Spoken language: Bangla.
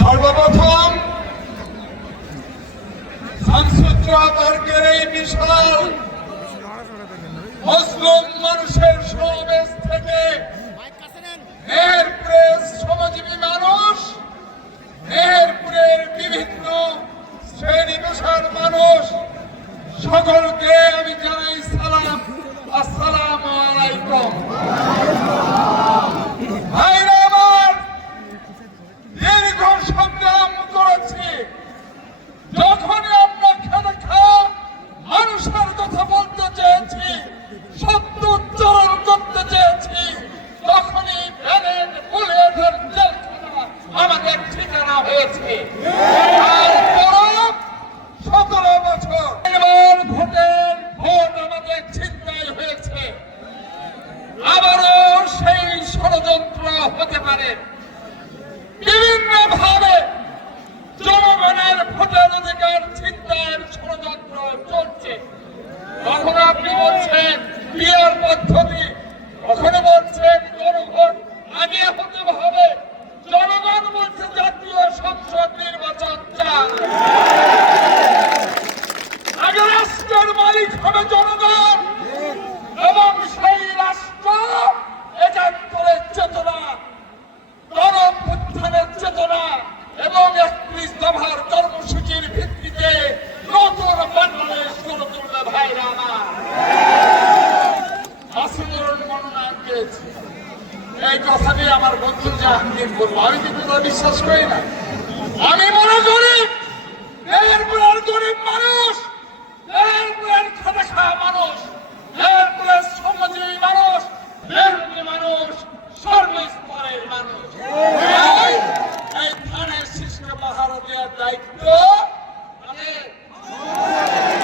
সর্বপ্রথম পার্কের এই বিশাল মুসলিম মানুষের সমাবেশ থেকে মেহেরপুরের শ্রমজীবী মানুষ, মেহেরপুরের বিভিন্ন শ্রেণী পেশার মানুষ সকলকে আমি জানাই সালাম, আসসালামু আলাইকুম। ভাইরা আমার, দীর্ঘ সংগ্রাম করেছি, যখনই আমরা খেটে খাওয়া মানুষের কথা বলতে চেয়েছি, সত্য উচ্চারণ করতে চেয়েছি, তখনই ভ্যানেট বুলেটের জেলখানা আমাদের ঠিকানা হয়েছে। তারপরও 17 বছর ভোট আমাদের ছিনতাই হয়েছে। আবারও সেই ষড়যন্ত্র হতে পারে। বিভিন্ন ভাবে জনগণের ভোটের অধিকার ছিনতাইয়ের ষড়যন্ত্র চলছে। কখনো আপনি বলছেন পিআর পদ্ধতি, কখনো বলছেন জনগণ আগে হতে হবে, জনগণ বলছে জাতীয় সংসদ নির্বাচন চায়। আগে রাষ্ট্রের মালিক হবে জনগণ এবং সেই রাষ্ট্র একাত্তরের চেতনা, গণঅভ্যুত্থানের চেতনা এবং 31 দফার কর্মসূচির ভিত্তিতে নতুন বাংলাদেশ গড়ে তুলবে। ভাইরা আমার, আসিফুর মনোনয়ন পেয়েছে, এই কথাটি আমার বন্ধু জাহাঙ্গীর বলবো, আমি কিন্তু তা বিশ্বাস করি না। আমি মনে করি মেহেরপুরের গরিব মানুষ, মেহেরপুরের খেটে খাওয়া মানুষ, মেহেরপুরের শ্রমজীবী মানুষ, মেহেরপুরের মানুষ সর্বস্তরের মানুষ, এই ধানের শীষকে পাহারা দেওয়ার দায়িত্ব